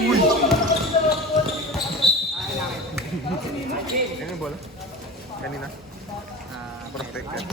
Uy! Ano yung bola? Kanina? Protected.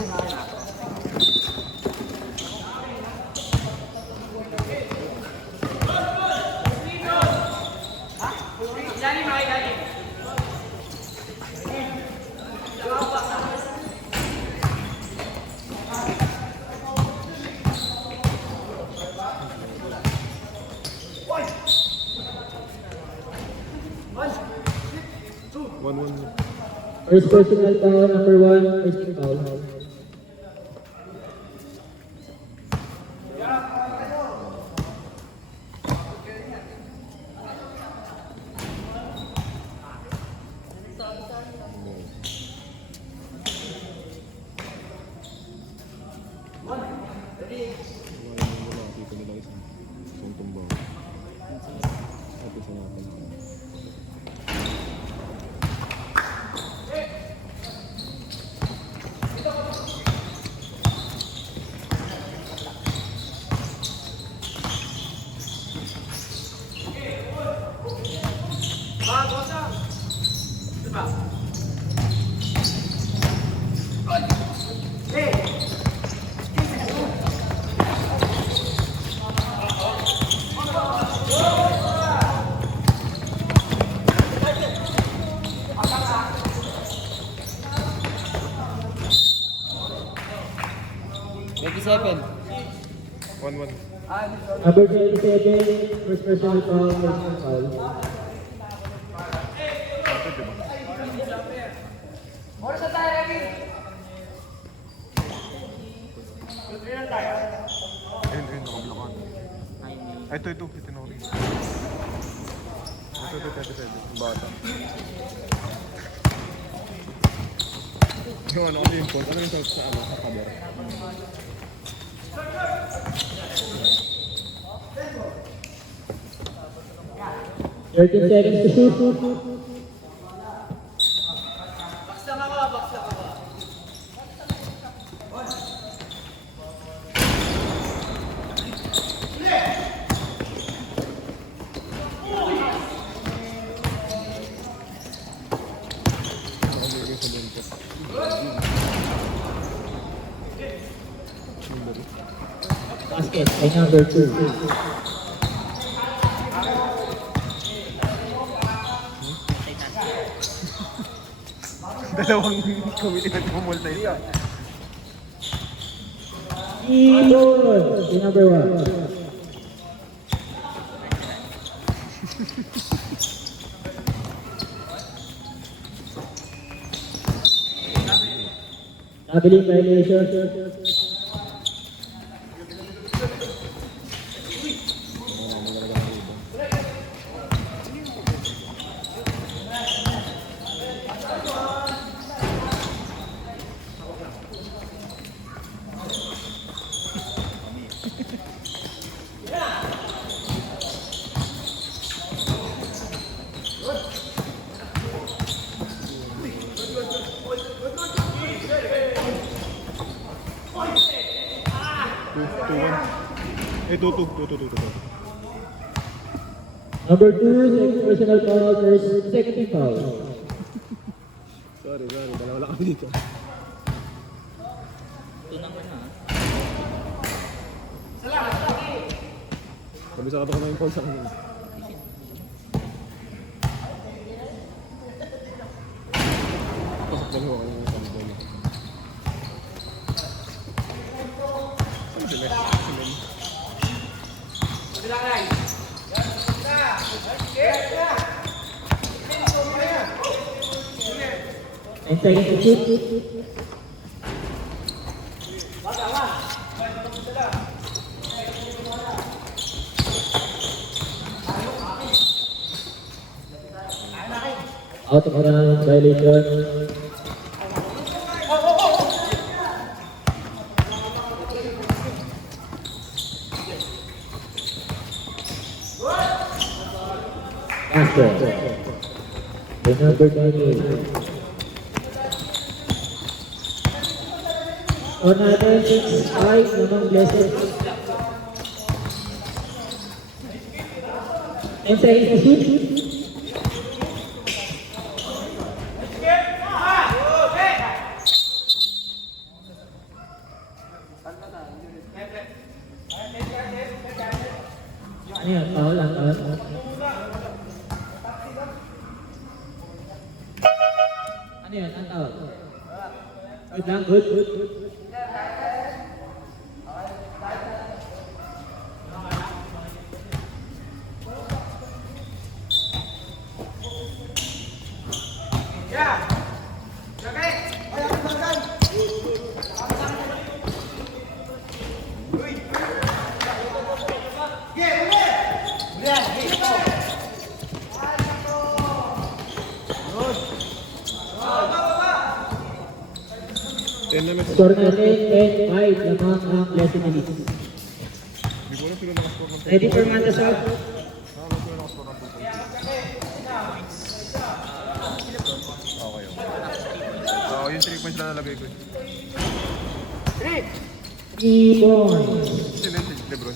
First personal foul, number 1, first foul. Number 27, first personal foul, first foul. Ayun, nakablokan. Ay, ito, itinori. Ito, 37, bata. Yung ano kasi yung point, ano yung sa ano, sa cover? Thirteen seconds to shoot. Basket ay number 2. Dalawang committee na tumulta isa. Ibon, number 1. Nabiling violation. Number 2, personal foul, first, second foul. Sorry, dalawa lang kami dito. Sabi sa kato ko na yung call sa kanila. Pasok dalawa ko yung call doon. Saan sila? And second to shoot. Out of round, violation. Basket. The number 98. On natin, 6-5 naman blessed. And second to shoot. Ayan, foul lang. Ano yan? Ang tawag? Good lang, good. Score natin 10-5 lamang ang Blessing Elite. Hindi ko alam sila nakascore ng 10. Ready for Mandasab? Alam sila nakascore ng 2 points. Okay yun. Oo, yung 3 points na nalagay ko. 3 points. Sila si Lebron.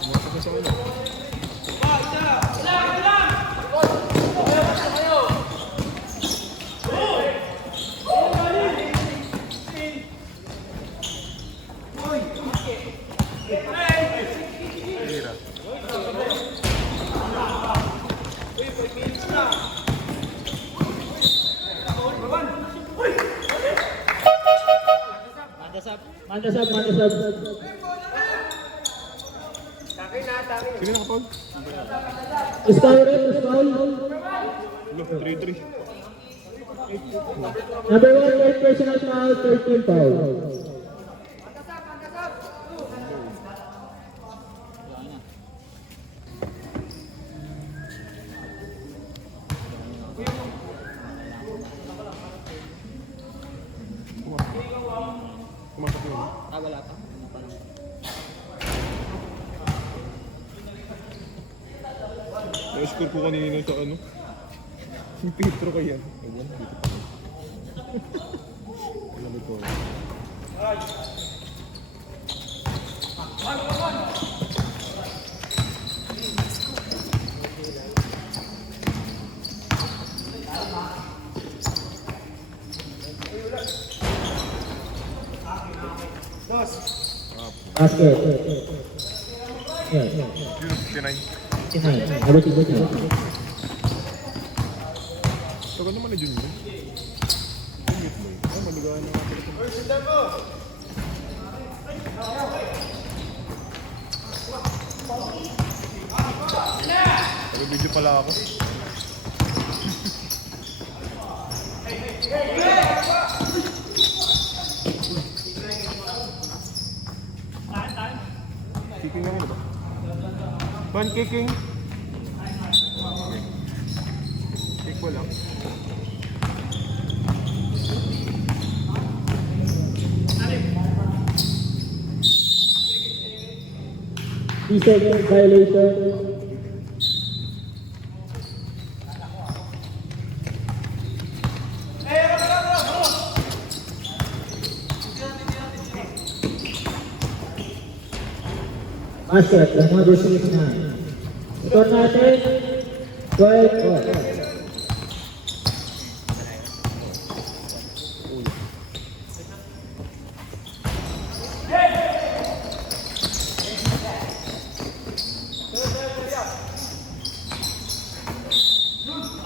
Umasak na sa ulo. Hira. Mandasab. Sino nakapag? Score rin, foul. Look, 3-3. Number 1, third personal foul, 13 foul. Kumasak yun. Wala pa. Na-score ko kanina sa ano? Yung Pedro kaya. Ewan, dito pa. Ano ba ito? Basket. Yeah. Yun, 59. 59. Habis itu. Tagal naman na Jun yun. Mute mo yun. Ay, malugaan na ako. Nag-video pala ako. Kicking naman ba? Ban kicking. Kick ko lang. Second violation. Basket, number 69. Score natin 12 points.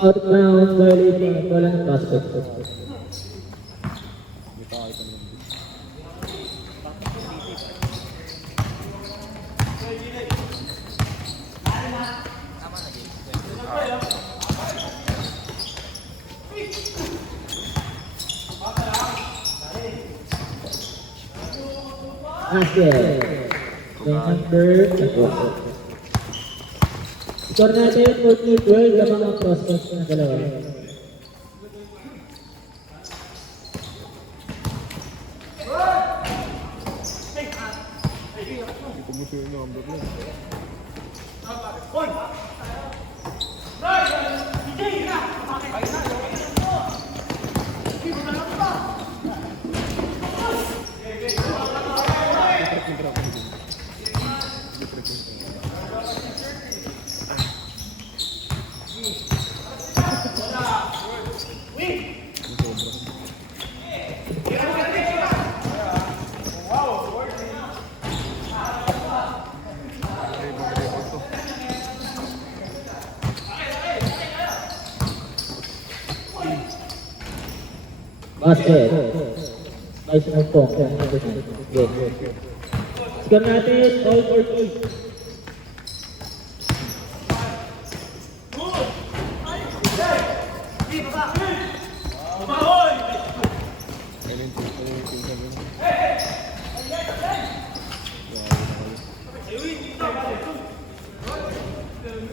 Outbound violation, walang basket. May tayo pa naman. Basket. Number 12. Score natin 14-12 lamang ang prospects na dalawa. Hindi ko gusto yung number mo. Basket. Nice move po. Good. Score natin, all 48.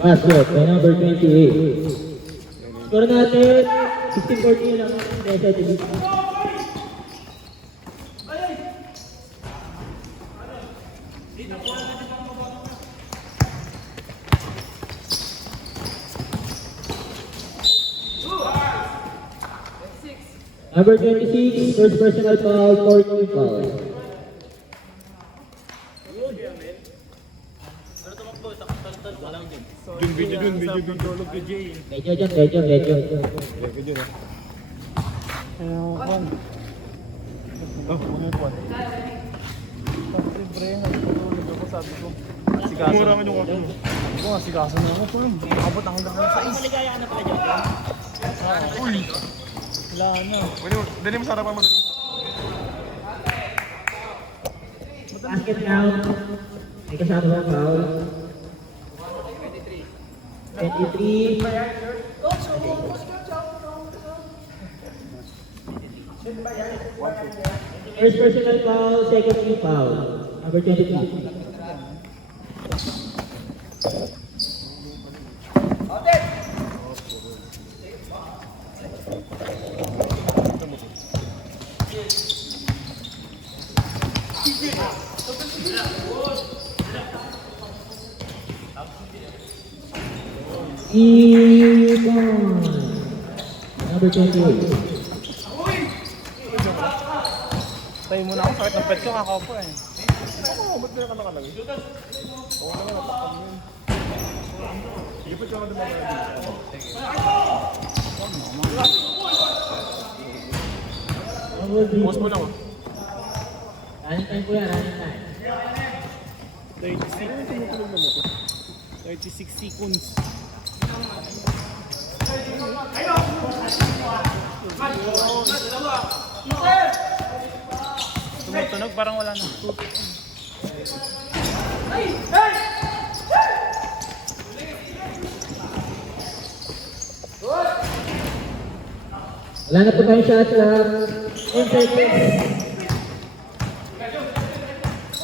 Basket by number 28. Score natin, 16-14 lang. Nasa TV. Number 26, first personal foul, 14 foul. Video dun. Medyo dyan. Video dun, Mura ka yung ako. Sigaso na ako, Pum. Abot ako hanggang sa is. Maligaya ka na pala dyan. Wala na. Dali mo sa harapan mo. Basket count. May kasama ng foul. 23. First personal foul, second team foul. Number 23. Ibon. Number 28. Tayo muna ako, sakit ng pet ko, kakaupo eh. Ba't meron ka nakalagay? Oo naman, natakam yun. Sige pa siya ka naman. Pause mo lang. Running time po yan, running time. 36 seconds. Tumutunog, parang wala na. Wala na po tayong shot lang. 10 seconds.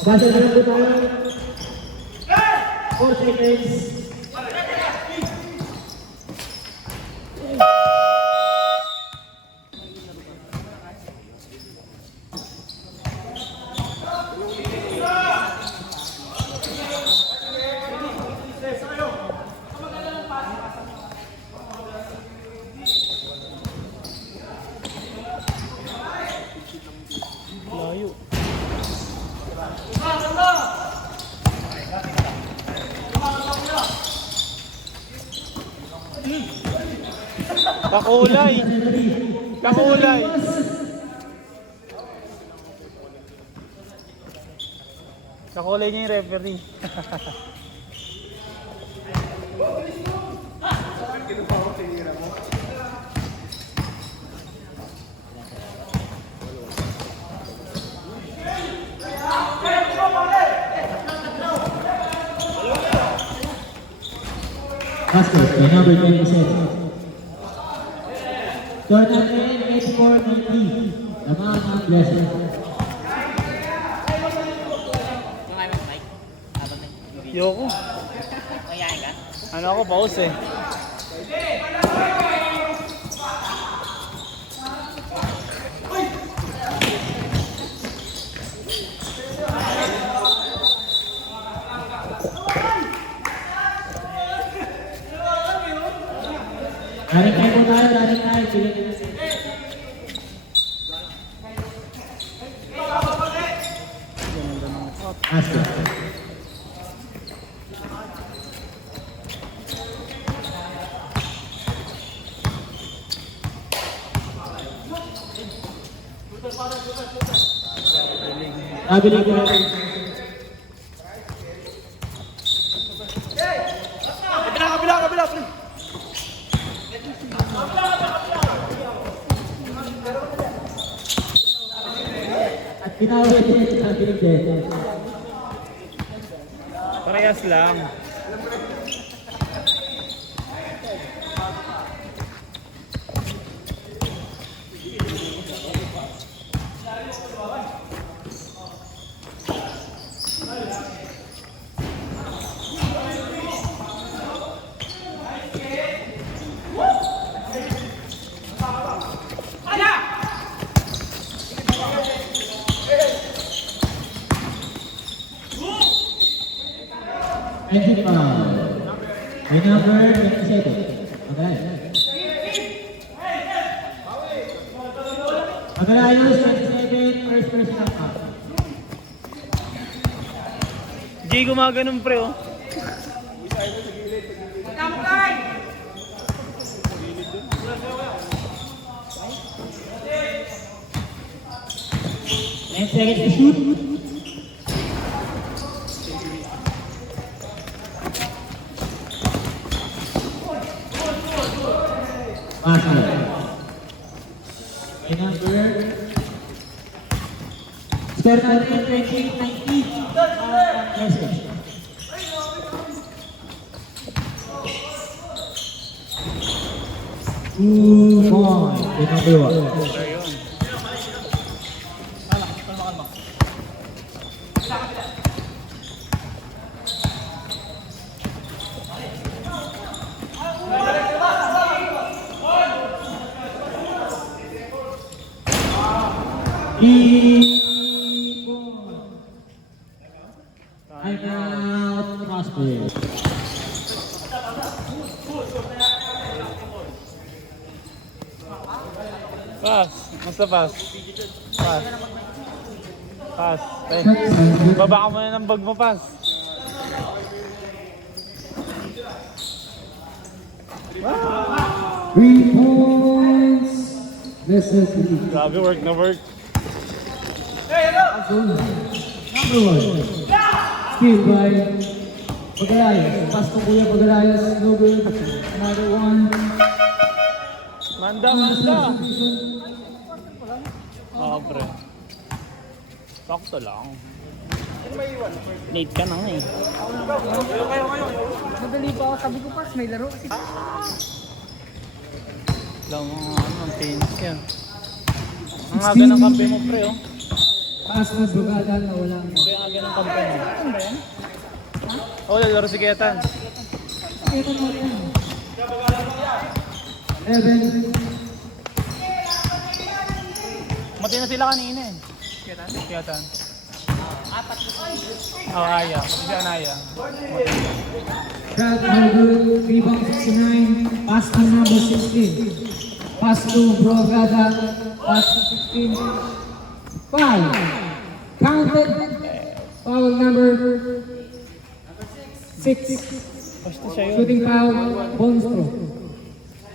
Basa na lang po tayo. 4 seconds. Layo. Kakulay. Kakulay. Kakulay niya yung referee. Basket by number 27. Score natin, 84-90. Lamang ang blessing. Kumain mo, Mike? Habang nag-video. Yoko. Mayayain ka? Ano ako, pause eh. Running time po tayo, running time. Basket. Abiling ko. Kabila. Tinawag niya ang pinigyan. Parehas lang. Engine foul. May number 27. Okay. Magalayos, 27, first personal foul. Jay, gumaganon pre oh. Next seconds to shoot. Pasal. May number. Score natin 20-19. Two points. May number 1. Timeout, Prosper. Pass. Basta pass. Pass. Pass. Eh, baba ka muna ng bag mo, pass. Three points. Necessity. Grabe, work na work. Number 1. Steal by Pagalayas. Pass to Kuya Pagalayas. No good. Another one. Manda, manda. Oo, pre. Sakto lang. Late ka na nga eh. Madali pa ako. Sabi ko pas, may laro kasi. Lang mga ano, ang tennis yan. Ang aga ng kampe mo, pre, oh. Pass na Brugada na walang. Ito yung aga ng kampe mo. Oo, lalaro si Ketan. 11. Mati na sila kanina eh. Ketan. Oh, Aya. Si Anaya. Shot no good. Rebound 69. Pass to number 16. Pass to Brugada. Pass to 16. Foul. Counted. Foul number 6. Basta siya yun. Shooting foul. Bonus throw.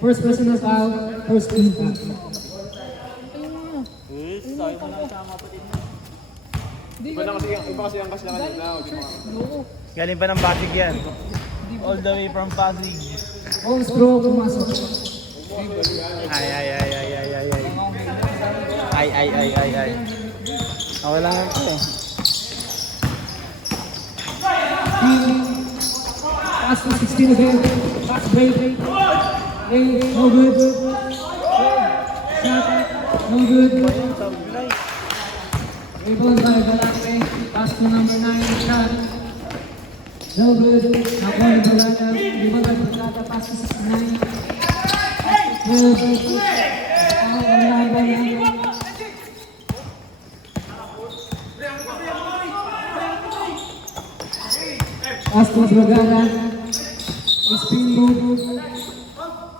First personal foul. First team foul. Iba kasi ang kasi lang kanina. Galing pa ng Pasig yan. All the way from Pasig. Bonus throw. Pumasok. Ay. Ay. Ako lang ito. Pass to 16 again. Pass break. No good. Shot. No good. Rebound by Galate. Pass to number 9. Shot. No good. Nakuha ni Brugada. Rebound by Brugada. Pass to 69. No good. Foul on line by number. Pass to Brugada. Spin move.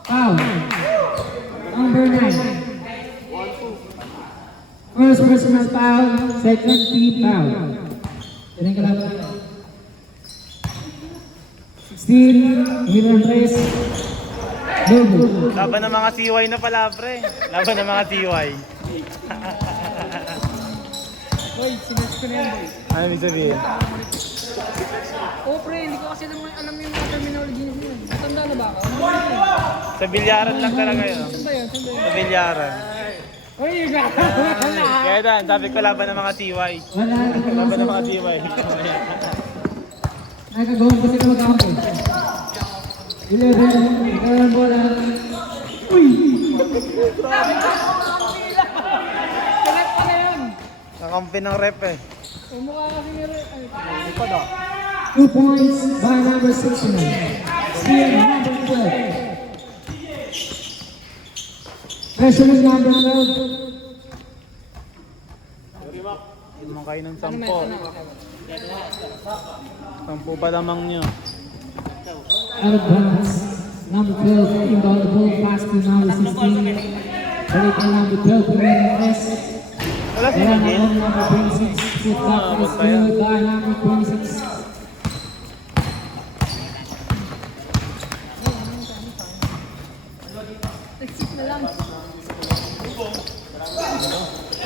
Foul. Number 9. First personal foul. Second team foul. Yan ang kalaban. 16. Milan Reyes. No good. Laban ng mga CY na pala, pre. Laban ng mga CY. Boy, sinerge ko na yan, boy. Ano ibig sabihin? Oh, pre, hindi ko kasi alam yung mga terminology niya. Matanda na ba ako? Sa bilyaran lang talaga yun. Saan ba yun? Sa bilyaran. Uy, wala. Kaya dan, sabi ko laban ng mga TY. Wala na Laban ng mga pumasok. TY. Nagkagawin ko sila magkampo. 11, ikaw ang bola. Uy! Connect pa na yun. Kakampi ng rep eh. Umukha kasi ni Ray. Ay, 2 points by number 69. Steal number 12. Pressure is number 12. Hindi naman kayo ng ano 10. 10 pa lamang nyo. Out of bounds. Number 12, inbound the ball, pass to number 16. Balik na number 12, Jimenez. Wala si Kaya Miguel. naman number 26, put back is good by number 26. exit na lang.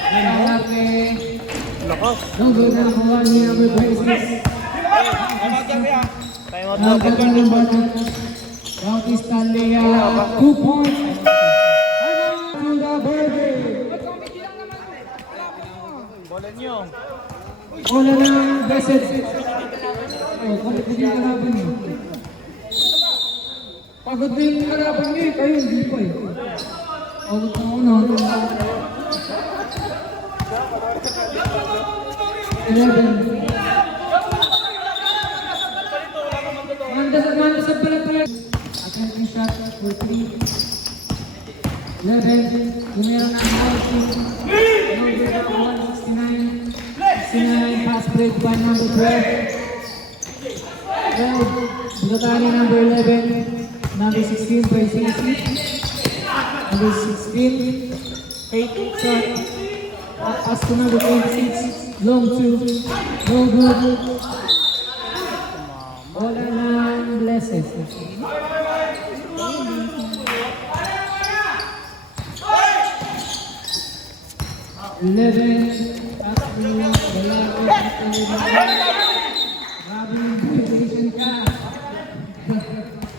Malaki. Lakas. No good na nakuha ni number 26. Time out Number daw. 21, Bautista Lea, 2 points. To the birthday. Ba't comedy lang naman? Wala pa naman. Bola nyo. Wala ng Blessed. Oh, kapit na yung kalaban niyo. Pagod na yung kalaban niyo eh. Kayo hindi pa eh. Pagod na ako na. 11. Mandasad pala pala. Attempting shot for 3. 11. Tumira na ang house. Number 169. 69. Pass break by number 12. 12. Bugatani number 11. Number 16 by CC. Number 16. 8 shot. Pass to number 26. Long 2. No good. Wala ng Blessed. Grabe yung position ka.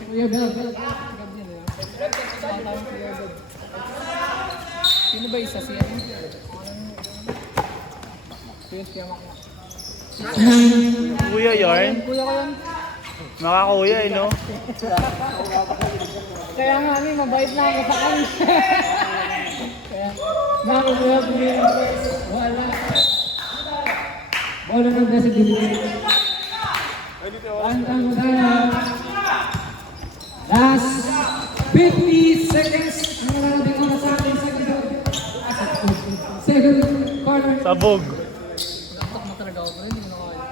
Kuya Bel. Sino ba isa siya? Yes, kaya maka. Kuya yarn. Kuya ko yan. Makakuya eh no. Kaya nga ano, mabait na ako sa kanya. Kaya, nakakagulap mo yung Wala. Wala ng Blessed dito. Ang tayo. Last 50 seconds. Ang narating ko na sa ating second quarter. Sabog. Natak mo talaga ako rin, hindi mo na kaya.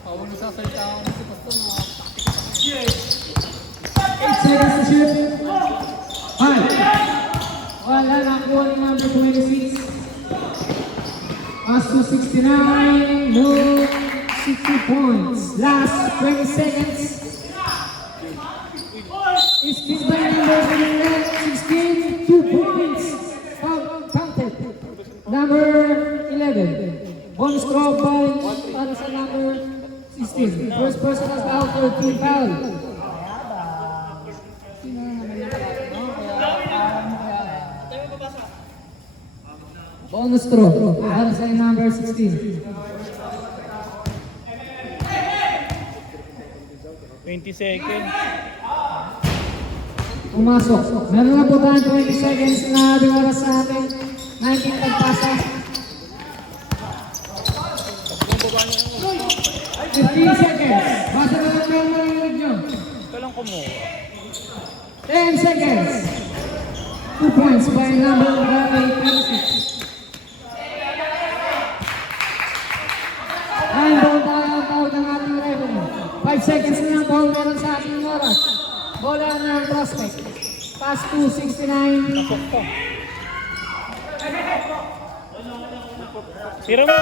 Pawag na sasalita ako ng si Pastor, mga 8 seconds to shoot. 5. Wala na kuha ni number 26. Pass to 69. No 60 points. Last 20 seconds. Is this by number 16? 2 points. Counted. Number 11. Bonus throw by para sa number 16. First person is out for team foul. sino na naman yung no? Kaya, Bonus throw para sa number 16. 20 seconds. Pumasok. Meron na po tayong 20 seconds na diwara sa atin. 19 pagpasa. 15 seconds. Basta na lang yung marinig nyo. Ito lang kumuha. 10 seconds. 2 points by number 26. Line ball tayo ang tawag ng ating revenue. 5 seconds na lang ball meron sa ating oras. Bola ng prospect. Pass to 69. Tira mo.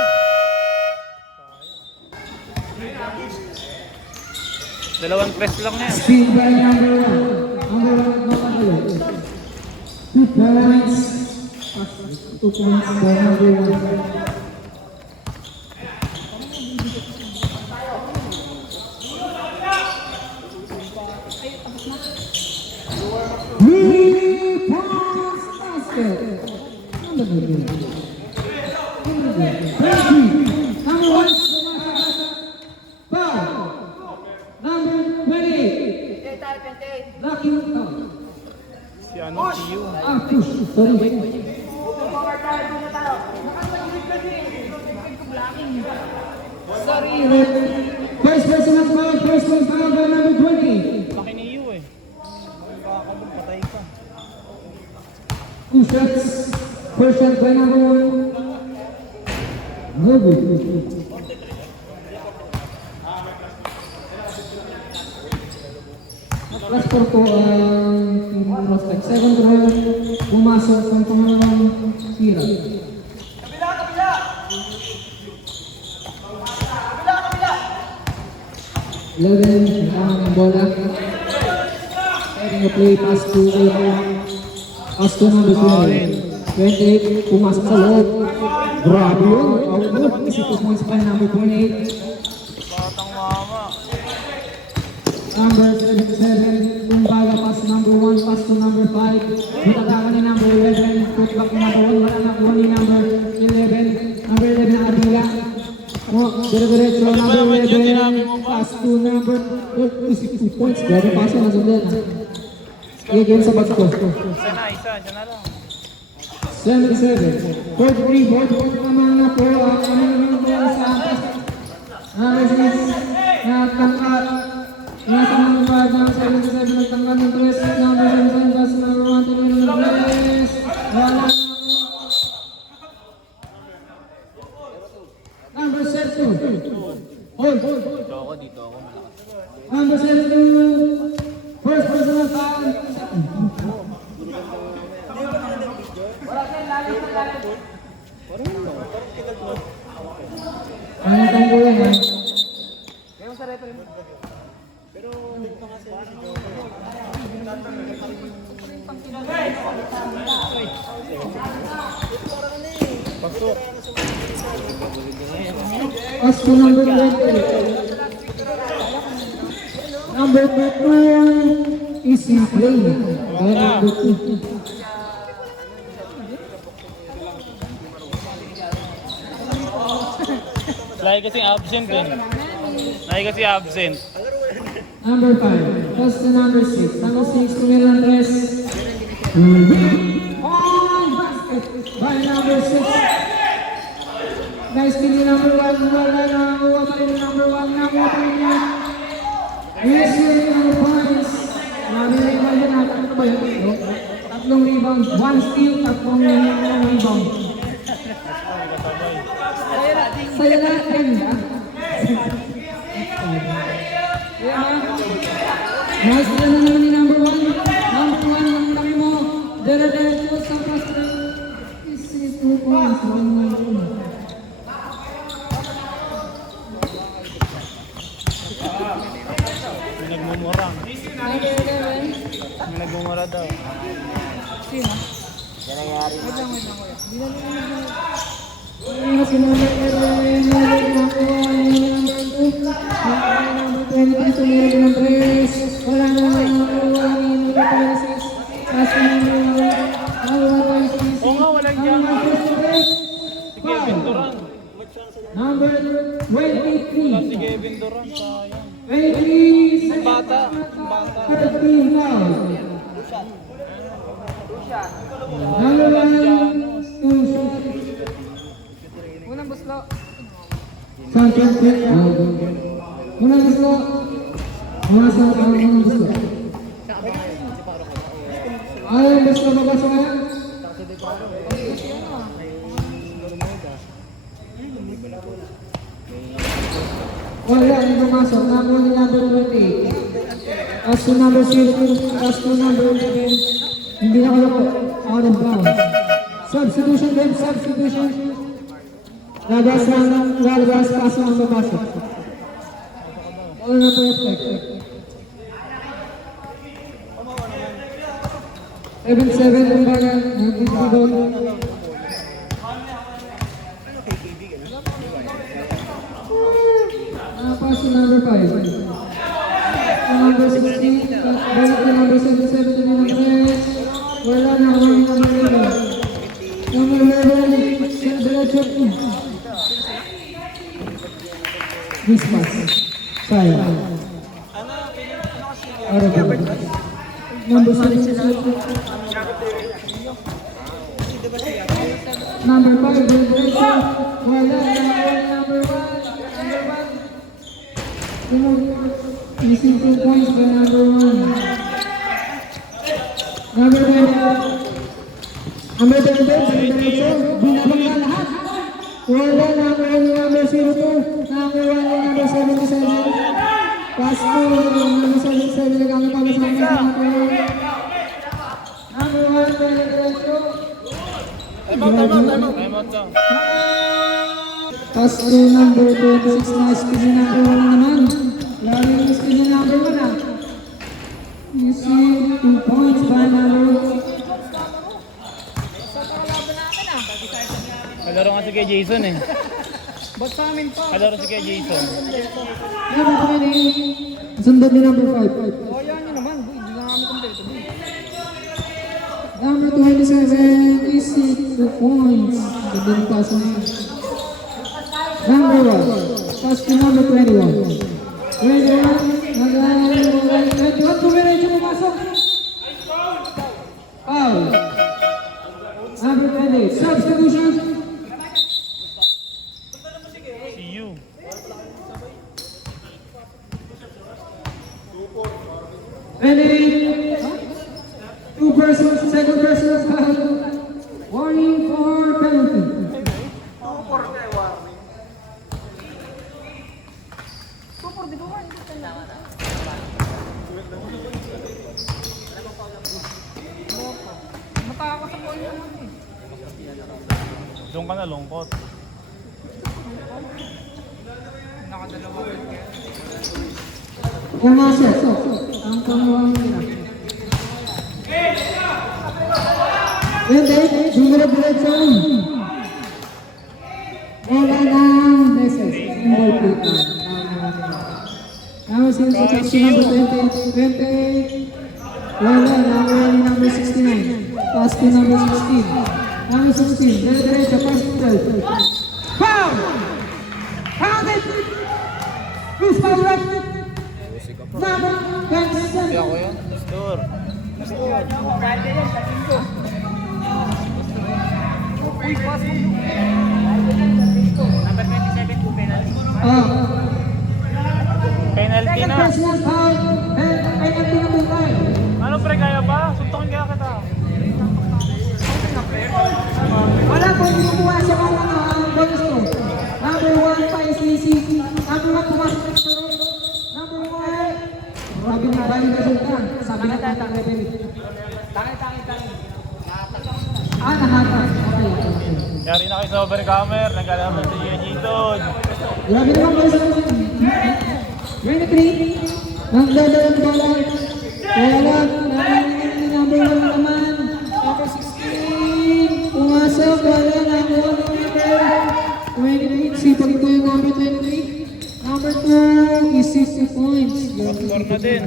Dalawang press lang yan. Speed by number 1. Number 1, no matter. 2 points. 2 points by number 1. Basket. Number Number 1, foul. Number 28, Lucky Mutao. Si ano, Tiyo. Push. Sorry. Sorry, first personal foul, first one foul by number 20. Laki ni Yu eh. Patay ka. 2 shots. First shot by number 1. No good. Plus 4 po ang prospect. Second round, pumasok ang pangalawang tira. 11, ang bola. Setting a play, pass to number 28. 28, pumasok sa loob. Grabe yun. Outlook. Isipos mo sa number 28. Batang mama. Number 77, kumbaga pass number 1, pass to number 5. Matatawa ni number 11, put back number 1, wala nakuha ni number 11. Number 11 na Abila. Dire-diretso, number 11, pass to number 2 points. Grabe pass na sundan. Again sa back ko. Isa na lang. 77, third rebound, fourth naman na po, kami naman po sa number 6, natangkat. Nasa number 5, number 77, nagtanggal ng 3, number 7, pass number 1, tuloy ng 3, wala. Number 7, hold. Dito ako, malakas. Number 7, first personal foul. Ano itong buhay ha? Pass to number 20. Number 2 is in play. Number 2. Lagi kasi absent eh. Lagi kasi absent. Number 5. Pass to number 6. Number 6 to Milan Tres. Oh, basket by number 6. Nice kill number 1. Wala na. Uwa pa rin number 1. Nakuha pa rin yan. Yes, yun ang points. Narinig ba yun natin? Ano ba yun? Tatlong rebound. 1 steal. Tatlong rebound. Saya natin. Nice na naman ni number 1. Number 1 ang kami mo. Dire-diretso sa pastor. This is 2 points. Nagmumurang. Nagmumura daw. Sino? Yan nangyari. Wait lang. Si number 11, nakuha ni number 2. Number 23 to meron ng 3. Wala na nakuha ni number 26. Pass to number 1. Nakuha 26. Oo nga, walang niya. Si Kevin Durant. Number 23. Si Kevin Durant, sayang. 23. Ang bata. 13 foul. Number 1. 2 shot. Unang buslo. Unang gusto. Unang gusto. Ayaw gusto mabasa ka? Wala, hindi pumasok. Number ni number 28. As to number 6, as to number 11. Hindi na ako out of bounds. Substitution din, substitution. Lalabas, paso ang papasok. All na perfect. 7-7 ang baga, nag-ibigol. Paso number 5. Number 16, balik na number 77 na ng 3. Wala na, wala na number 11. Number 11, Diretso. This pass. Sayang. Number 7, Number 5, Diretso. Wala. Number 1. Missing 2 points by number 1. Number 20. Number 20, Diretso. Binabang na lahat. Wala. Number 02. Number 1, number 77. Pass to number 77. Nagamit pa sa number 1, Diretso. Time out lang. Pass to number 26 na skin number 1 naman. Lalo yung skin number 1 ah. You see 2 points by number 1. Kalaro nga si kay Jason eh. Ba't sa amin pa? Kalaro si kay Jason. Number 20. Sundan ni number 5. O yan nyo naman, boy. Hindi na kami kompleto, boy. Number 27 is 2 points. Ganda ng pass na yun. Number 1. Pass to number 21. 21. Nag-aaral. 21. Tumiretso pumasok. Foul. Number 20. Substitution. See you. 28. 2 persons. Second person. Foul. Warning for penalty. Mataka sa ball naman eh. Doon ka na lungkot. Nakadalawa ko yun. Pumasok. Ang pangulang nila. Hindi. Diretso. Wala ng beses. Ball pick. Now substitution number 20. Wala. Number 69. Pass to number 16. Number 16. Diretso. Pass to 12. Foul! Counted! Who's foul right? Number 27. Store. Uy, pass mo. Number 27 po penalty. Penalty Second na. personal foul. And penalty number 5. Ano pre, kaya ba? Suntokin kaya kita. Wala po hindi kumuha siya ng bonus ko. Number 1 pa is Lizzy. Number 1 pumasok sa laro. Number 1. Grabe na ba yung resulta? Sabi na tayo ang referee. Nahatas. Okay. Yari na kayo sa overcomer. Nagkalaman sa Jason. Grabe naman ba sa 23. Nagdadala ng bola. Wala. Number 1 naman. Number 16. Pumasok. Wala. Number 1. 28. Sipag ito yung number 23. Number 2 is 60 points. Score na din.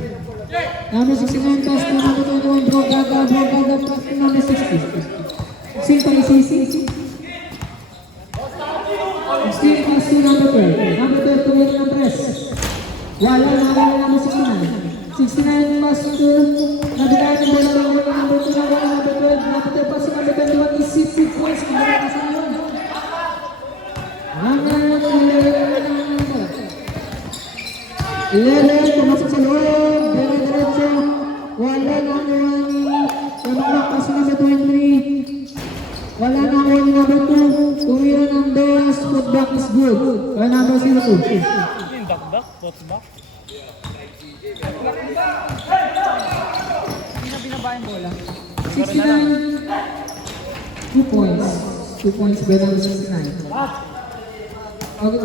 Number 69 pass to number 21. Brogada pass to number 60. Simple is easy. 16 pass to number 12. Number 12 to win ng press. Wala number 69. 69 pass to nabilaan ng bola ng number 2 number 12. Number 12 pass to number 21 is 60 points. Number 11, pumasok sa loob, diretso, wala number 1, tumakak pa sa number 23, wala number 2, tumira ng dos, putback is good, wala number 02. Yung dakdak, what's back? Hindi na binaba yung bola. 69, 2 points, 2 points by number 69. Okay.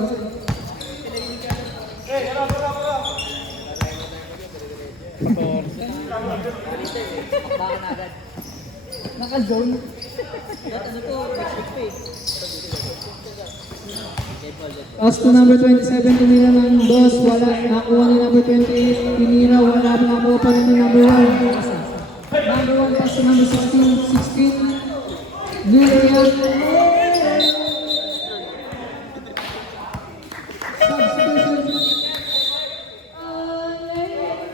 Naka-zone. Pass to number 27, tinira ng dos, wala, nakuha ni number 28, tinira, wala, nakuha pa rin ng number 1. Number 1 pass to number 16, 16. new area. Substitution.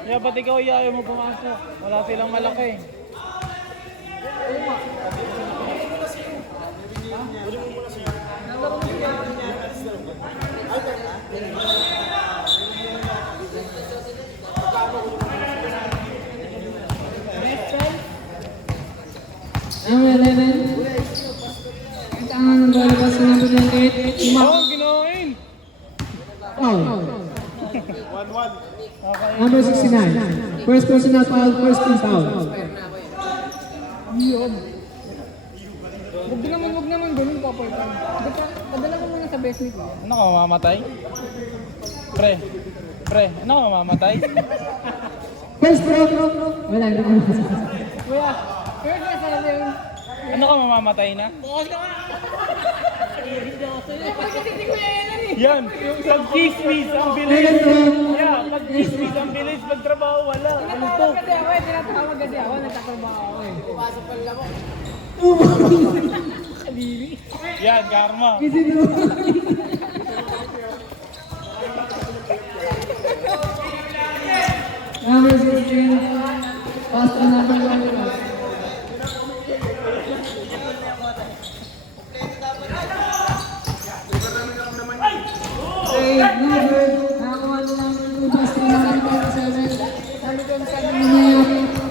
Yeah, ba't ikaw ayaw mo pumasok? Wala silang malaki. Number 11. Tangan ng bola pass to number 28. Ginawain! Foul. 1-1. Number 69. First personal foul, first team foul. Huwag naman ganun, Papoy. Padala ko muna sa best ko. Ano ka mamamatay? Pre, ano ka mamamatay? First throw. Wala, hindi ko Kuya, first na sa yung... Ano ka mamamatay na? Kasi hindi ko yan eh. Yan! Pag chismis, ang bilis! Second throw. Yeah, pag chismis, ang bilis. Pag trabaho, wala. Ano to? Tinatawag kasi ako, nagtatrabaho ako eh. Pumasok pa lang ako. Kalili. Yan, karma. Easy throw. Number 16. Pass to number 1. Hey, number, nakakuha na number 2, pass to number 27.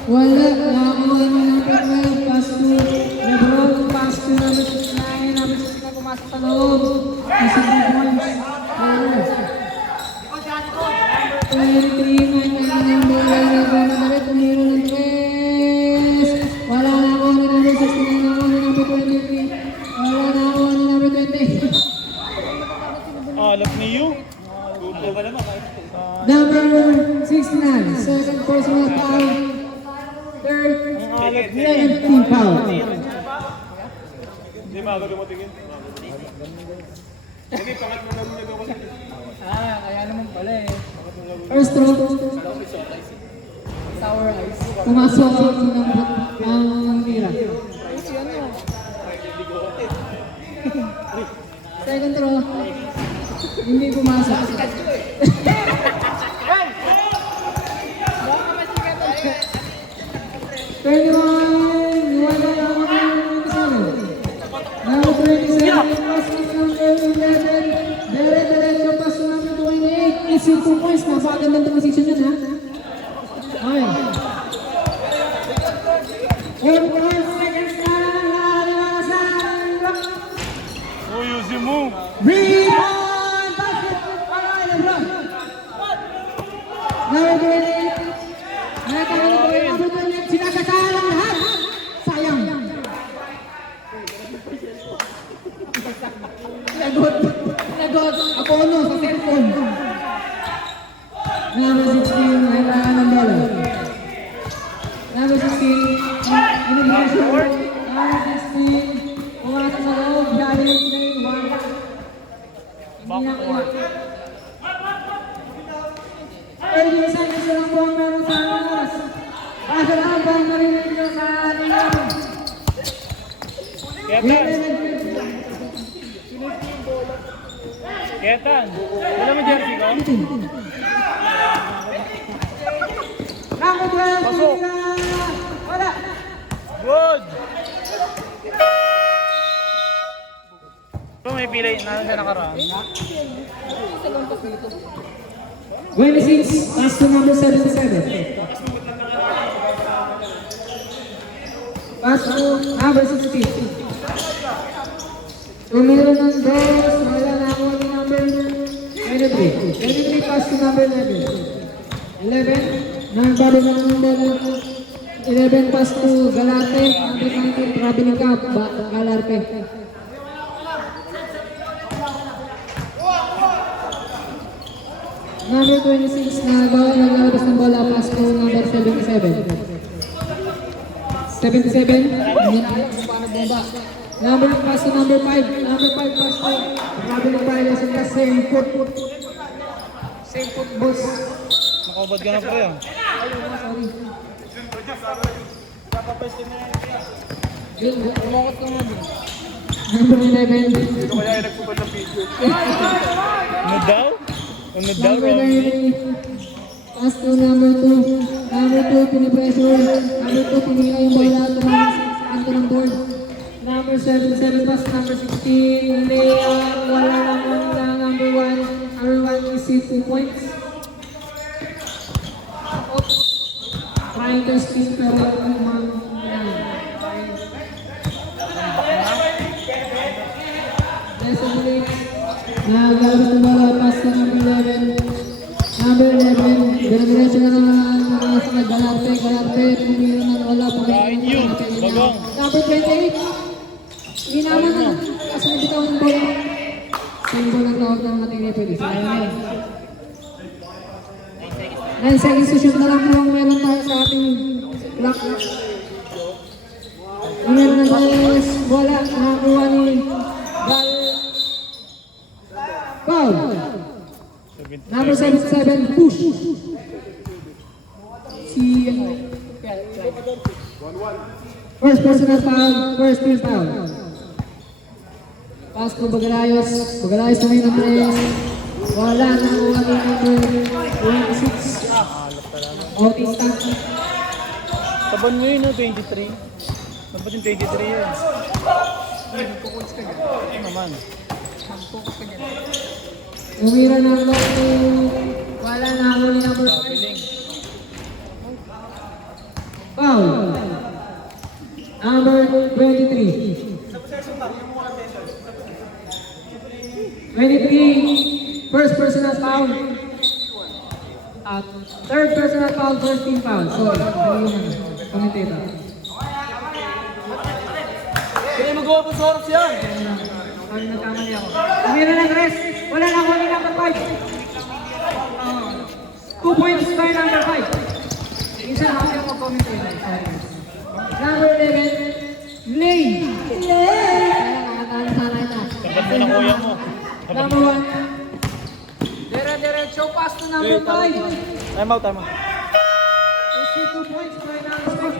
Wala, nakakuha na number 12, pass to Lebron, pass to number 69, number 69 pumasok sa loob. Kasi 3 points. 23, may number 11 na balik, tumiro ng 3. Wala, nakakuha na number 69, nakakuha na number 23. Wala, nakakuha na number 20. Alam niyo? Number 69, second personal foul, third, second team foul. Hindi maaga dumatingin. Hindi, pangatlo na muna daw kasi. Kaya naman pala eh. First throw, Sour eyes. pumasok ang tira. Ayos yun oh. Second throw, hindi pumasok. Baka masikat ulit. 21, wala na ako Number 27, pass to number 11. Dire-diretso pass to number 28. Easy 2 points. Napakagandang transition yan, ha? Okay. 1 seconds na lang. Uyusin mo! Rebound! Basket! Alright, LeBron. Number 28. Nakakalaman ko yung number 28. Sinakasalang lahat. Sayang. Nagot. Apono sa cellphone. Number 16. Kailangan ng bola. Number 16. Inibigation. Number 16. Pumasok sa loob. Dahil yung 1. Backcourt. Early seconds lang po ang meron sa oras. Basta lang ba ang marinig nyo sa ating namin? Ketan! Wala mo jersey ko? Number 12, Pasok. wala. Good! Ito may pilay na siya nakaraan. 26, pass to number 77. Pass to number 16. Tumiro ng dos, wala na ako ni number 23. 23 pass to number 11. 11, nagbago na ng bola. 11 pass to Galarte. Number 19, traveling cup, Galarte. Number 26 na naglalabas ng bola, pass to number 77. 77, number pass to number 5. Number 5 pass to traveling violence in the same foot. Same foot boss. Nakaubad ka na pre ah. Sorry. Yun, umukot ka nga din. Number 11. Sino kaya yung nagpupad ng video? Ano daw? Ano daw, Number Romney? 9. Pass to number 2. Number 2, pinipressure. Number 2, pinila yung bola. Tumama sa kanto ng board. Number 7 pass. Number 16, layup. Wala lang. Number 1. Number 1 receive 2 points. Trying to speed pero umang nagalabas ng bola, pass to number 11. Number 11, dire-diretso na naman sa Galarte, pumira na wala, Kain yun, bagong. Number 28, hindi naman na, kasi nabitaw ng bola. Symbol ng tawag ng ating referee. Sayang na yun. 9 seconds to shoot na lang po ang meron tayo sa ating clock. Meron na guys, bola, nakakuha ni Gal. Foul. Number 77, push. Si, first personal foul, first team foul. Pass to Bagalayos na yun ang tres. Wala na kuha ni number 26. Autista. Taban mo yun, no? 23. Dapat yung 23 yun. Focus ka dyan. Ano naman? Focus ka dyan. Umira na ang wala na ako ni number 5. Piling. Foul. Number 23. 23. First personal foul. At third personal foul, first team foul. Sorry, commentator. Kaya mag-uwa po sa oras yan. Sorry, nagkamali ako. Umira na tres. Wala na ako ni number 5. 2 points by number 5. Minsan ako yung mag-commentator. Sorry. Number 11, Lane. Nakakatawa sana ito. Taban mo na kuya mo. Number 1. Dire-diretso, pass to number 5. Time out, time out. Issue 2 points by number 6.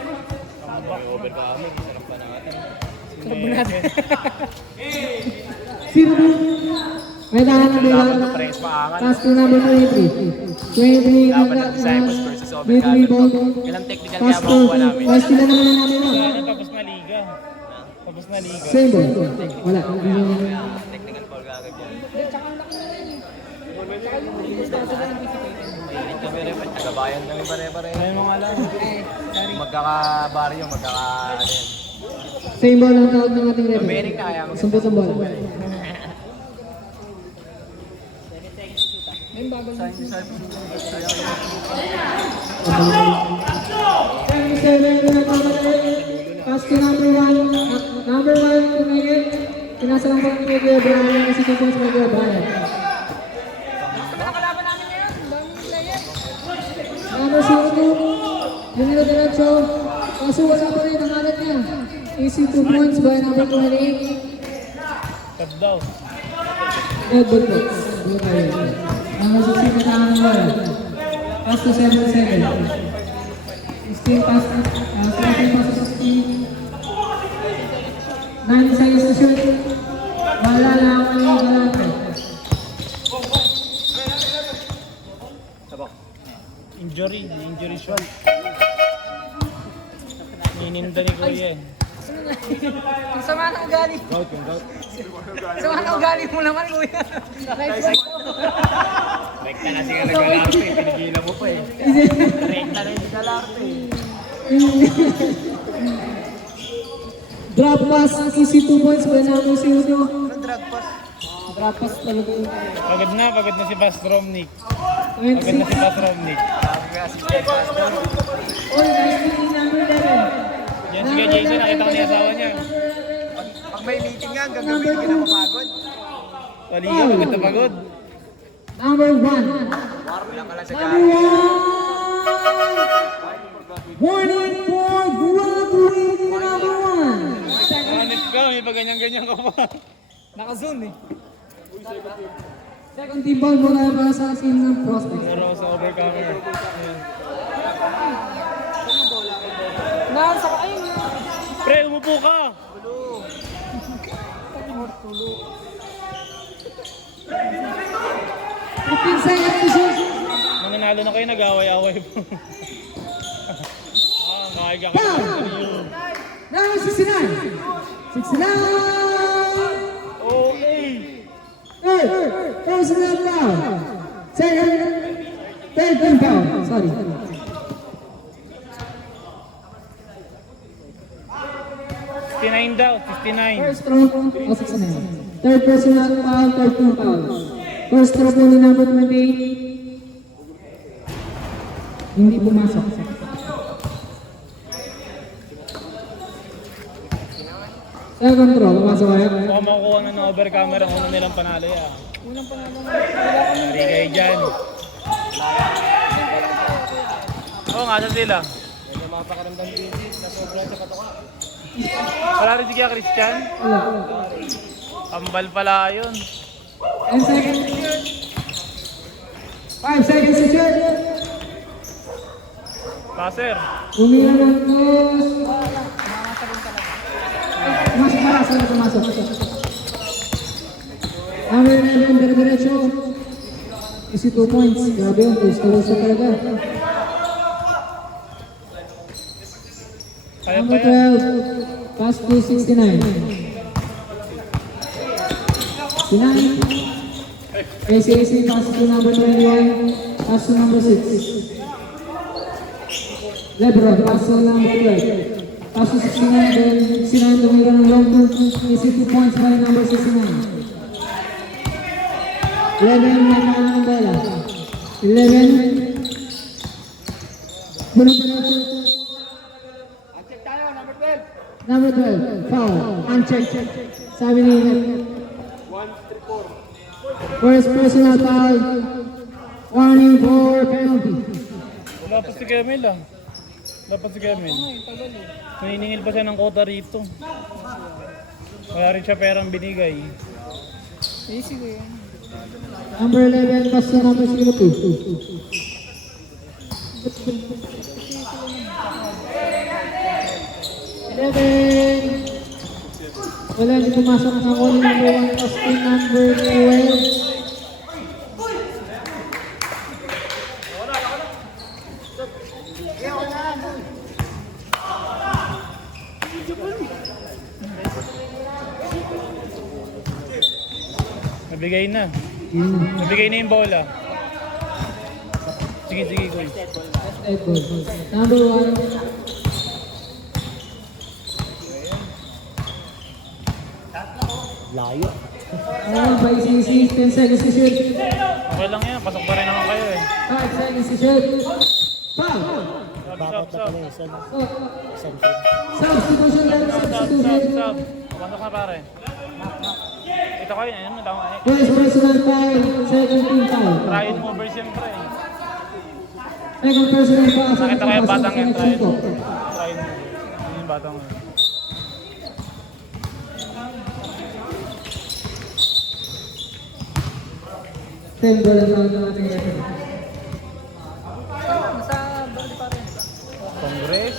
May tahan ng bola. Pass to number 23. 23 mid-rebound. Pass to, pass to naman na namin na. Ano, tapos na liga. Tapos na liga. Same ball. Wala. Tagabayan kami pare-pare. Ayun mo nga lang. Magkakabaryo, Same ball ang tawag ng ating referee. Bumering na kaya. Sumpot ang bola. May bagal na. 77 pass to number 1. Number 1 to Miguel. Pinasa lang po ng Miguel Brian kasi 2 points Miguel Brian. Mga kalaban namin ngayon. Daming player. Number 02. Yung diretso. Kaso wala pa rin ang alat niya. Easy 2 points by number 28. Tap daw. Good points. Number 16 na tahan ng bola. Pass to 77. 16 pass to 16. 9 seconds to shoot. Wala na ako ni Galante. Injury shot. Nininda ni kuya eh. Ang sama ng ugali. Sama ng ugali mo naman, kuya. Nice one. Rekta na siya nag-alarte, pinigilan mo pa eh. Rekta na yung nag-alarte eh. Drop pass, easy 2 points by number 02. Drop pass talaga yun. Pagod na si Bas Romnick. 26. Pagod na si Bas Romnick. Sabi ka assistant pastor. All guys, number 11. Yan si Kuya Jason, nakita ko niya asawa niya. Pag may meeting nga, hanggang gabi hindi ka na mapagod. Paliga, pagod na pagod. Number 1. Wala ka lang sa Number 1. Warning for graduating number 1. Hanip ka, may pa ganyan-ganyan ka pa. Naka-zoom eh. Second team ball mula para sa team ng prospect. Puro sa overcomer. Ayan. Nasa ka, ayun. Pre, umupo ka! 15 seconds to shoot. Mananalo na kayo, nag-away-away po. Kaya ka kayo. Number 69. 69. Okay. Personal foul. Second. Third foul. Sorry. 69 daw, 69. First throw. Oh, 69. Third personal foul. Third foul. First throw po ni number 28. Hindi pumasok. Second throw. Pumasok kayo. Mukhang makukuha na ng over camera kung ano nilang panalo yan. Unang panalo. Wala kami. Hindi kayo dyan. Oo nga, saan sila? Wala rin si Kuya Christian? Wala. Kambal pala yun. 10 seconds. 5 seconds to shoot. Passer. Umira ng dos. Pumasok para. Saan na pumasok? Number 11, dire-diretso. Easy 2 points. Grabe yun. Gusto talaga. Kaya Number pa yan. 12, pass to 69. 69. ACAC, pass to number 21, pass to number 6. Lebron, pass to number 12. Pass to 69, then 69 tumira ng long two. AC 2 points by number 69. 11, may mga ng bola. 11. Bunong-bunong. Number 12, foul, unchecked. Sabi ni first personal foul, warning for penalty. Wala pa si Kemel ah. Wala pa si Kemel. Naniningil pa siya ng kota rito. Wala rin siya perang binigay. Easy ko yan. Number 11, pass to number 02. Wala, hindi pumasok ang ako ni number 1, pass to number 12. Nabigay na. Nabigay na yung bola. Sige, sige, Koy. Number 1. Layo. By CC, 10 seconds to shoot. Okay lang yan. Pasok pa rin naman kayo eh. 5 seconds to shoot. Foul! Stop, stop, stop. Substitution lang, Stop, stop, substitution. stop. Pasok na pare. Ito kayo, ayun mo tama eh. First personal foul, second team foul. Try and mover siyempre eh. Second personal foul, Nakita ko yung batang yan, try and po. mover. Try and mover. Yun yung batang yun. Ten goal ang foul natin ngayon. Nasa bali pa rin. Congress.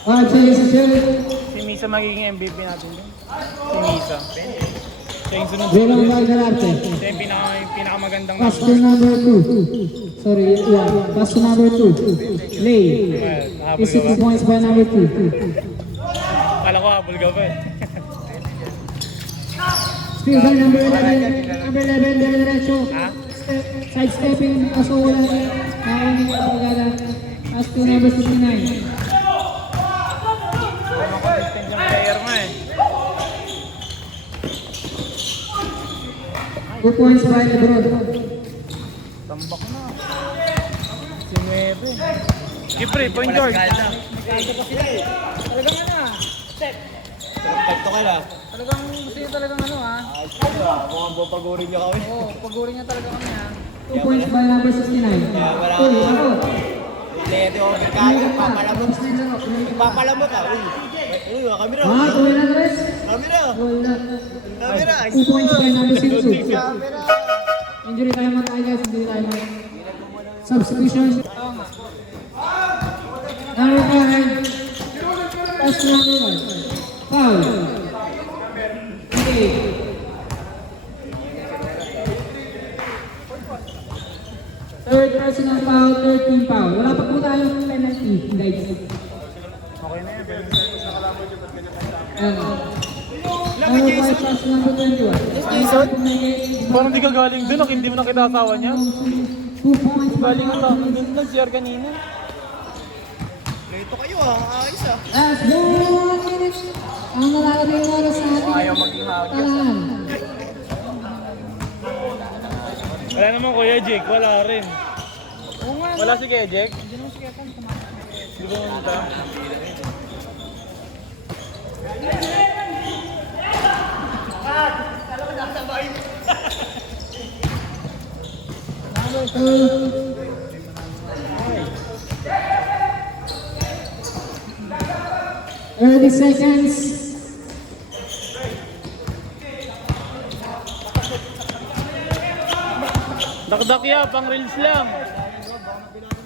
Seconds to shoot. Si Misa magiging MVP natin din. Si Misa. Siya yung sunod. Bilang foul na natin. Siya yung pinakamagandang Pass to number 2. Sorry, yeah. Pass to number 2. Lay. Habol Is ka 2 ba? points by number 2. Kala ko habol ka ba eh. Still by number 11. Number 11, dire-diretso. Ha? Sidestepping, kaso wala na. Nakakunin ka pagkala. Pass to number 69. Anong consistent yung player mo eh. 2 points by Lebron. Tambak na. Si Nueve. Siyempre, point guard. Talagang ano ah. Pagto ka lang. Talagang gusto niya talagang ano ah. Mukhang papagurin niyo kami. Oo, paguri niya talaga kami ah. 2 points by number 69. wala Uy, ka. ako. Leto, kaya papalamot. Papalamot ah. Uy, kamera. Ah, tuloy na tres. Kamera. Wala. Kamera. 2 points by number 62. Injury tayo mga tayo guys, injury tayo mga. Substitution. Number 5. Pass to number 1. Foul. Okay. Third personal foul, 13 foul. Wala pa po tayong penalty, guys. Okay na yan. Number 5, pass to number 21. Parang di ka galing dun, hindi mo nakita asawa niya. 2 points. Galing ka lang, dun na CR kanina. Last 1 minute. Ang nalalagay ng oras sa ating Ayaw maging hawak. talaan. Wala naman Kuya Jake, wala rin. Wala si Kuya Jake? Hindi ba pumunta? Number 2. 30 seconds. Dakdak ya, pang reels lang.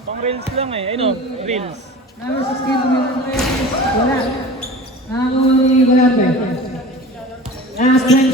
Pang reels lang eh. Ano, reels. Number 16, wala. Nakakuha ni Guadalupe. Last 20